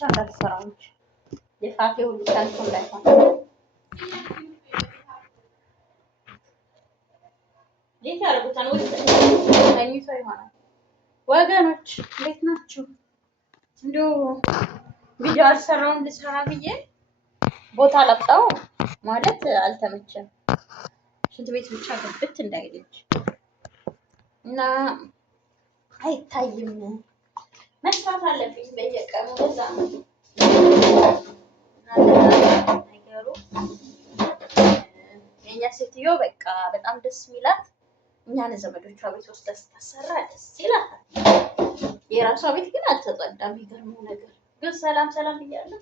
ብቻ እንዳትሰራው እንጂ የፋቴ ሁሉ ከንቱ እንዳይሆን እንዴት ያደርጉታል? ተኝቶ ይሆናል። ወገኖች እንዴት ናችሁ? እንደው ቪዲዮ አልሰራውም ልሰራ ብዬ ቦታ ላጣው ማለት አልተመቸም። ሽንት ቤት ብቻ ግብት እንዳይልች እና አይታይም መስራት አለብኝ በየቀኑ በዛ ነው ነገሩ። የኛ ሴትዮ በቃ በጣም ደስ የሚላት እኛን ዘመዶቿ ቤት ውስጥ ስታሰራ ደስ ይላታል። የራሷ ቤት ግን አልተጸዳም። የሚገርመው ነገር ግን ሰላም ሰላም ብያለሁ።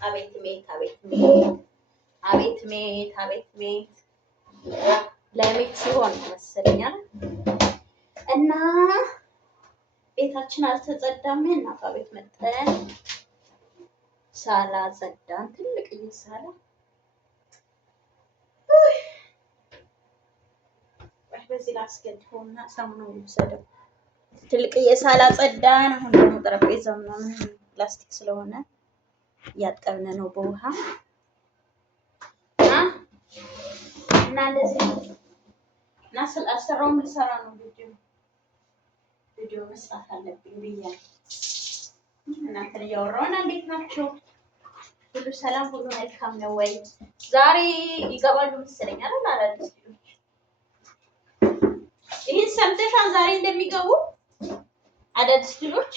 አቤት ሜት አቤት ሜት አቤት ሜት አቤት ሜት ለሜት ሲሆን መሰለኛል እና ቤታችን አልተጸዳም። እናቷ ቤት መጠን ሳላ ጸዳን። ትልቅ ይሳላ በዚህ ላስገድፈውና ሳሙናውን ወሰደው። ትልቅ የሳላ ጸዳን። አሁን ደግሞ ጠረጴዛው ምናምን ፕላስቲክ ስለሆነ እያጠብን ነው በውሃ እና እንደዚህ እና አሰራውን ልሰራ ነው። ቪዲዮ መስራት አለብኝ ብያለሁ። እናንተን እያወራሁ እና እንዴት ናቸው? ሁሉ ሰላም፣ ሁሉ መልካም ነው ወይ? ዛሬ ይገባሉ መሰለኝ አይደል? አዳዲስ ልጆች ይሄን ሰምተሻል? ዛሬ እንደሚገቡ አዳዲስ ልጆች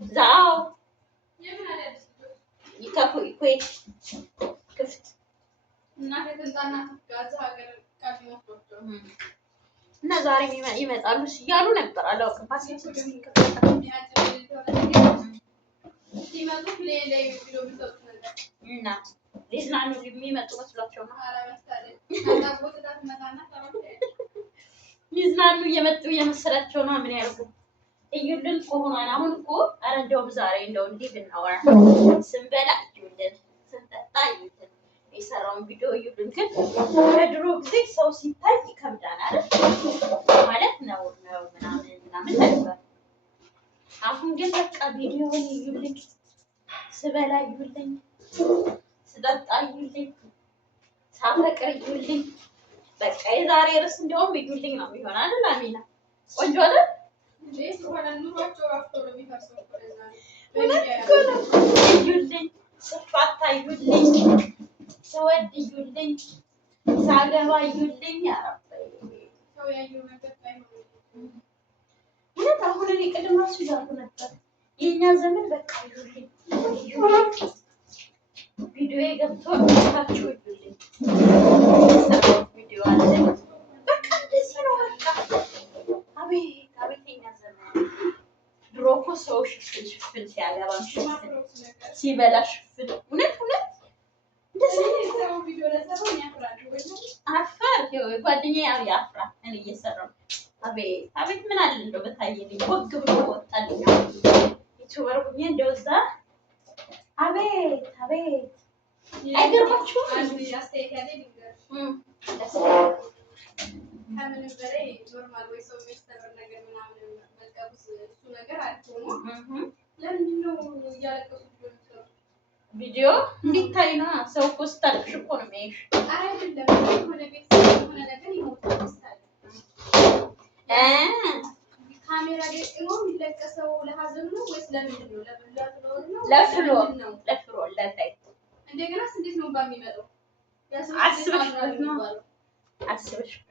ዛው ይከፉ ኢኩዌት ክፍት እና ከተንታና ጋዛ ሀገር እና ዛሬ ይመጣሉ ሲያሉ ነበር። አላውቅም ፓስፖርት ሲመጡ ፕሌን ላይ ቪዲዮ ቢሰጡ ነበር እና ሊዝናኑ የሚመጡ መስሏቸው ነው። ሊዝናኑ እየመጡ እየመሰላቸው ነው። ምን ያርጉ? እዩልን ከሆኗን አሁን እኮ ኧረ እንደውም ዛሬ እንደው እንዲህ ብናወራ ስንበላ እዩልን፣ ስንጠጣ እዩልን፣ የሰራውን ቪዲዮ እዩልን። ግን በድሮ ጊዜ ሰው ሲታይ ይከብዳል አይደል? ማለት ነው ምናምን ነበር። አሁን ግን በቃ ቪዲዮውን እዩልኝ፣ ስበላ እዩልኝ፣ ስጠጣ እዩልኝ፣ ሳፈቅር እዩልኝ። በቃ የዛሬ ርዕስ እንደውም እዩልኝ ነው የሚሆን አይደል? አሚና ቆንጆ አይደል? እዩልኝ፣ ስፋታ እዩልኝ፣ ስወድ እዩልኝ፣ ሳገባ እዩልኝ። እውነት አሁን እኔ ቅድም እራሱ እያልኩ ነበር የእኛ ዘመን በቃ እዩልኝ፣ ቪዲዮ ገብቶ ታችሁ እዩልኝ። ቪዲዮ አለ በቃ እንደዚህ ነው። በቃ አቤት አቤት የእኛ ዘመን። ድሮ እኮ ሰው ሽፍን ሲያገባ ሲበላ ሽፍን እውነት እንደዚህ ነው ቪዲዮ ለሰራው ያፍራል ወይ አፋር ጓደኛዬ ያፍራ እኔ እየሰራው አቤት አቤት ምን አለ እንደው በታየልኝ ወግ ብሎ ወጣልኝ። ዩቲዩበር ሁኜ እንደው እዛ አቤት አቤት አይገርማችሁም? አስተያየት ያለኝ ከምንም በላይ ኖርማል ወይ ሰው የሚያስተምር ነገር ምናምን መጥቀስ እሱ ነገር አልሆነ። ለምንድን ነው እያለቀሱት ቪዲዮ እንዲታይ ነው? ሰው እኮ ስታልቅሽ እኮ ነው የሚያይሽ አይደለም? የሆነ ቤት የሆነ ነገር ይሞታል። ካሜራ ደቅኖ የሚለቀሰው ለሀዘን ነው ወይስ ለምንድን ነው? ለፍሎ ለታይ እንደገና እንዴት ነው ባሚመጣው? አስበሽበት ነው አስበሽበት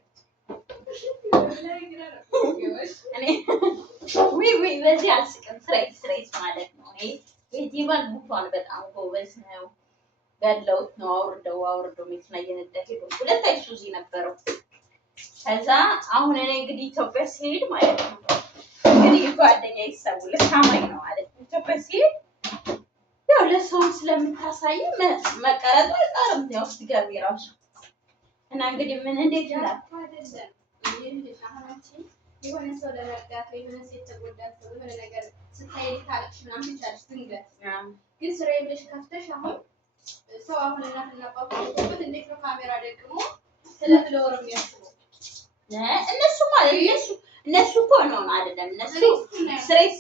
ወይ በዚህ አልስቅም። ስሬት ማለት ነው። የዲቫን ቡቷን በጣም ጎበዝ ነው። ገለውት ነው አውርደው መኪና እየነዳ ሄዶ ሁለት አይሱዚ ነበረው። ከዛ አሁን እኔ እንግዲህ ኢትዮጵያ ሲሄድ ማለት ነው እንግዲህ ጓደኛ ይሰው ለታማኝ ነው ማለት ነው። ኢትዮጵያ ሲሄድ ያው ለሰው ስለምታሳይ መቀረጥ አይቀርም። ያው ስትገቢ ራሱ እና እንግዲህ ምን እንዴት ይላል አይደለም የሆነ ሰው ለመርዳት የሆነ ሴት ተጎዳት የሆነ ነገር ስታይ ታለሽ ምናምን ይቻላል። ድንገት ግን ስራዬ ብለሽ ከፍተሽ አሁን ሰው አሁን እናትና አባቶች እንዴት ነው ካሜራ ደግሞ ስለፍለወር የሚያስበው እነሱ ማለት እነሱ እኮ ነው አይደለም እነሱ ስሬስ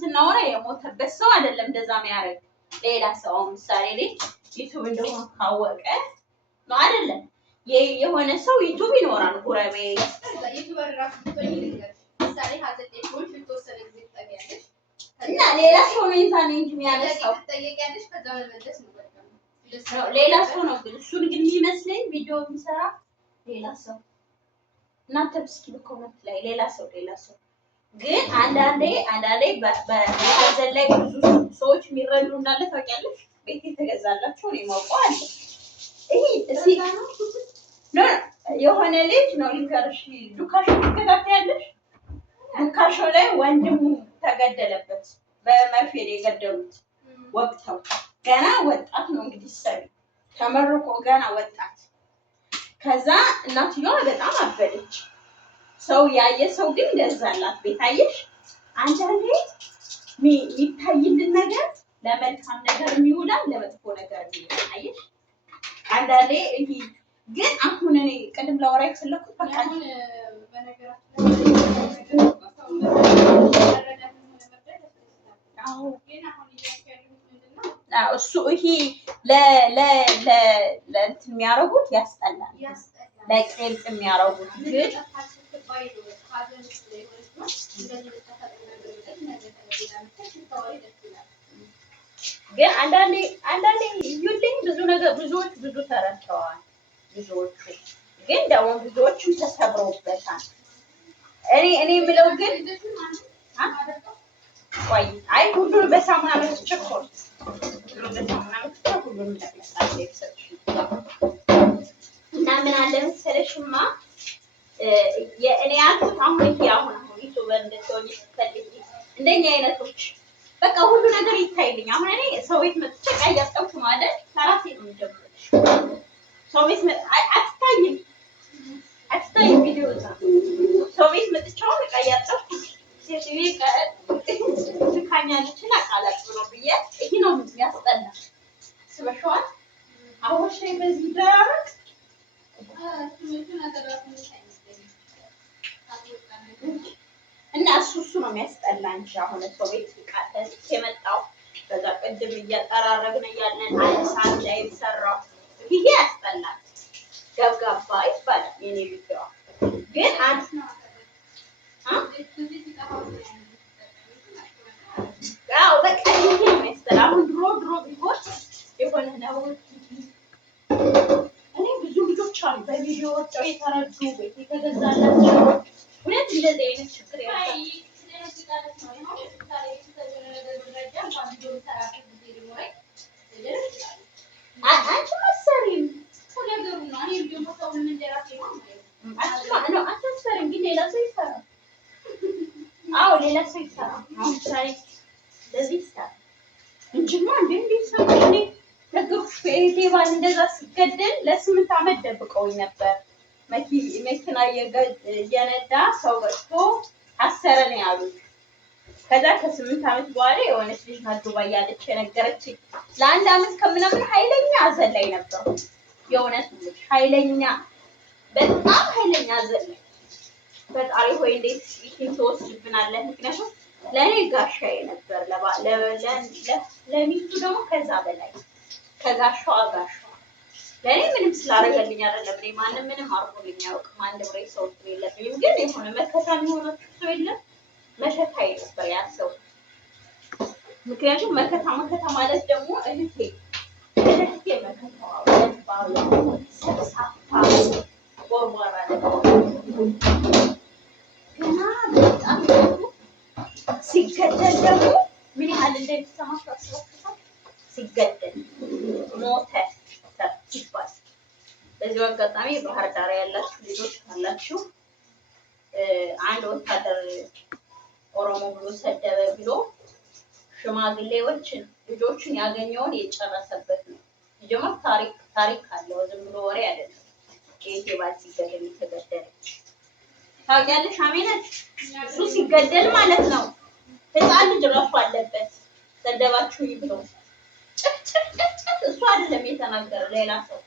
ስናወራ የሞተበት ሰው አይደለም እንደዛ የሚያደርግ ሌላ ሰው ምሳሌ ላይ ዩቲዩብ እንደሆነ ካወቀ ነው አይደለም የሆነ ሰው ዩቲዩብ ይኖራል ጉራቤ ዩቲዩበር ራሱ ምሳሌ ሀዘጤ ሆን ተወሰነ ጊዜ ታገያለሽ እና ሌላ ሰው ነው እንሳን እንጂ የሚያነሳው ተጠየቂያለሽ ከዛ መመለስ ነው ሌላ ሰው ነው ግን እሱን ግን የሚመስለኝ ቪዲዮ የሚሰራ ሌላ ሰው እናንተ እስኪ በኮሜንት ላይ ሌላ ሰው ግን አንዳንዴ በሀዘን ላይ ብዙ ሰዎች የሚረዱ እንዳለ ታውቂያለሽ ቤት የተገዛላቸው ነው የማውቀው ይሄ እሺ ነው የሆነ ልጅ ነው ልንገርሽ ዱካሾ ትከታተያለሽ ዱካሾ ላይ ወንድሙ ተገደለበት በመርፌ የገደሉት ወቅተው ገና ወጣት ነው እንግዲህ ሰሪ ተመርቆ ገና ወጣት ከዛ እናትየዋ በጣም አበደች ሰው ያየ ሰው ግን ገዛላት ቤታየሽ አንዳንዴ የሚታይልን ነገር ለመልካም ነገር የሚውላል ለመጥፎ ነገር የሚውላል አየሽ አንዳንዴ ይሄ ግን አሁን እኔ ቅድም ላወራ የፈለኩት አሁን በነገራችን እሱ ይሄ ለእንትን የሚያረጉት ያስጠላል ለቄልጥ የሚያረጉት ግን አንዳንዴ ይሉኝ ብዙዎች ብዙ ተረድተዋል ብዙዎቹ ግን ደግሞ ብዙዎቹም ተሰብረውበታል እኔ የምለው ግን ቆይ አይ ሁሉን በሳሙና መስቸኮል እና ምን አለ መሰለሽማ የእኔ ያልኩት አሁን ዩቲዩበር እንደሆነ ስትፈልጊ እንደኛ አይነቶች በቃ ሁሉ ነገር ይታይልኝ አሁን እኔ ሰው ቤት መጥቼ ቀይ አስጠብኩ ማለት ከራሴ ነው የምጀምረው ሰው ቤት አትታይም ቪዲዮ ሰው ቤት መጥቼ አሁን ቀይ አስጠብኩ ሴትዬ ትካኛለች እና ቃላት ነው ብዬ ይሄ ነው የሚያስጠላ ስበሽዋል አሁን ሸይ በዚህ ደረቅ እና እሱ ነው የሚያስጠላ እንጂ አሁን ሰው ቤት ቃተን የመጣው በዛ ቅድም እያጠራረግን ያለን አንድ ሰዓት ላይ ሰራው ይሄ ያስጠላል ገብጋባ ይባላል የኔ ቪዲዮ ግን አንድ አዎ በቃ ይሄ ነው የሚያስጠላ አሁን ድሮ ቢሆን የሆነ ነው እኔ ብዙ ልጆች አሉ በቪዲዮ ወጣው የተረዱ ቤት የተገዛላቸው ሁለት እንደዚህ አይነት ችግር አንቺ መሰሪም ነገሩ ነው እኔ ቪዲዮ ሰው ምን እንደራሴ ነው አትሰሪም ግን ሌላ ሰው ይሰራል አዎ ሌላ ሰው ይሰራል አሁን ሳይ ለዚህ ይሰራል እንጂማ እንዴ ሰማኝ ነገርኩሽ ባል እንደዛ ሲገደል ለ8 አመት ደብቀውኝ ነበር መኪና እየነዳ ሰው ገጭቶ አሰረን ያሉት ከዛ ከ8 አመት በኋላ የሆነች ልጅ ዱባይ ያለች የነገረችኝ ለአንድ አመት ከምናምን ኃይለኛ አዘን ላይ ነበር የእውነት ልጅ ኃይለኛ በጣም ኃይለኛ አዘን ላይ ፈጣሪ ሆይ እንዴት ይሄን ተወስድብናለህ ምክንያቱም ለኔ ጋሻዬ ነበር ለሚስቱ ደግሞ ከዛ በላይ ከጋሻዋ ለኔ ምንም ስላደረገልኝ አይደለም እኔ ማንም ምንም አርጎልኝ አያውቅም አንድ ብሬ ሰው የለብኝም ግን የሆነ መከታ የሚሆናችሁ ሰው የለም መሸታ ነበር ያ ሰው ምክንያቱም መከታ ማለት ደግሞ እህቴ መከታዋ ወባው ሰብሳፋ ወርዋራ ገና በጣም ሲገደል ደግሞ ምን ያህል እንደሚሰማሽ አስባችኋል ሲገደል ሞተ ይባል በዚህ አጋጣሚ ባህር ዳር ያላችሁ ልጆች ካላችሁ አንድ ወታደር ኦሮሞ ብሎ ሰደበ ብሎ ሽማግሌዎችን ልጆችን ያገኘውን የጨረሰበት ነው ይጀምር ታሪክ አለው ዝም ብሎ ወሬ አይደለም ከየት ባል ሲገደል የተገደለ ታውቂያለሽ አሜነት እሱ ሲገደል ማለት ነው ህፃን ልጅ ራሱ አለበት ሰደባችሁ ይብሎ እሱ አይደለም የተናገረው ሌላ ሰው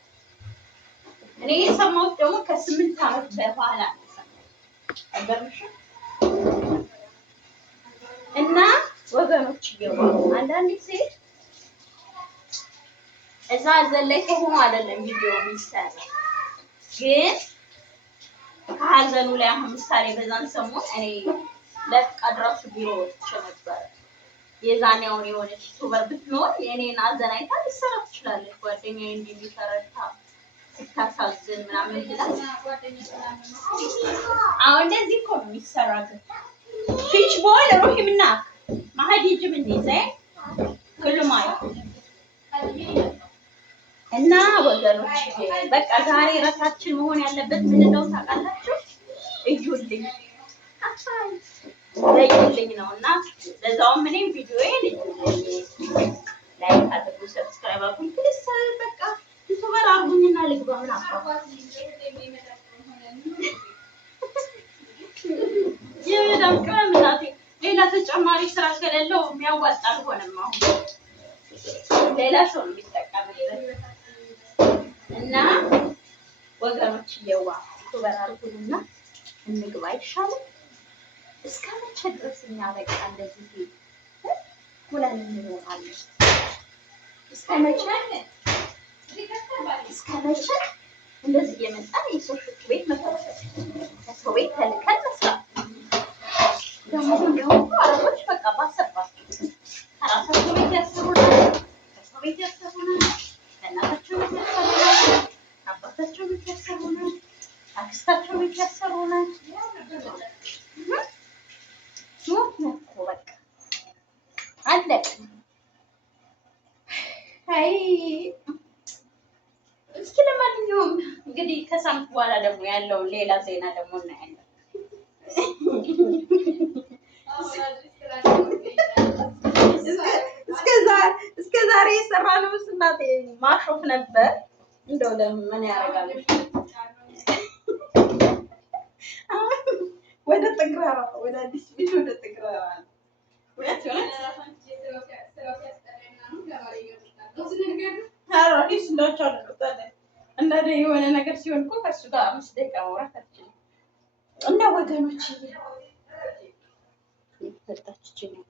እኔ የሰማሁት ደግሞ ከ8 አመት በኋላ ነው አገርሽ እና ወገኖች ይገባሉ። አንዳንድ ጊዜ እዛ ዘላይ ከሆኑ አይደለም ቪዲዮ የሚሰራ ግን ከሀዘኑ ላይ አሁን ምሳሌ በዛን ሰሞን እኔ ለፍቃድ ራሱ ቢሮ ወጥቼ ነበር። የዛኔውን የሆነች ዩቱበር ብትኖር የእኔን ሀዘን አይታ ልትሰራ ትችላለች። ጓደኛዬ እንዲህ ቢተረታ ስታሳዝን ምናምን ብላ አሁን እንደዚህ እኮ ነው የሚሰራ። ግን ፊች ቦል ሩሂምና ማህዲ ጅብ እንዴ ሁሉ ማለት እና ወገኖች በቃ ዛሬ ራሳችን መሆን ያለበት ምንድነው ታውቃላችሁ? እዩልኝ ለይልኝ ነውና ለዛውም እኔም ቪዲዮዬን ላይክ አድርጉ፣ ሰብስክራይብ አድርጉ። ፕሊስ በቃ ዩቲዩበር አድርጉኝና ልግባ ምን አባባ የመዳም ቅመም እናቴ ሌላ ተጨማሪ ስራ ከሌለው የሚያዋጣ አልሆነም። አሁን ሌላ ሰው ነው የሚጠቀምበት እና ወገኖች እየዋ ዩቲዩበር አድርጉኝና እንግባ አይሻልም? እስከ መቼ ድረስ እኛ በቃ እንደዚህ ሁለን እንኖራለን? እስከ መቼ እንደዚህ እየመጣን የሰው ሽቱ ቤት መፈለግ፣ ከሰው ቤት ተልከን መስራት ደግሞ አረቦች በቃ ባሰባቸው ከራሳቸው ቤት ያሰሩናል፣ ከሰው ቤት ያሰሩናል፣ ከእናታቸው ቤት ያሰሩናል፣ ከአባታቸው ቤት ያሰሩናል፣ አክስታቸው ቤት ያሰሩናል። ሞት ነው እኮ በቃ አለቀ። አይ እስኪ ለማንኛውም እንግዲህ ከሳምንት በኋላ ደግሞ ያለውን ሌላ ዜና ደግሞ እናያለን። እስከ ዛሬ የሰራነው እናቴ ማሾፍ ነበር። እንደው ለምን ያደርጋል ወደ ጥግራራ ወደ አዲስ ቤት ወደ ጥግራራ እና የሆነ ነገር ሲሆን እኮ ከእሱ ጋር 5 ደቂቃ ማውራት አልችልም። እና ወገኖች ይፈጣች ይችላል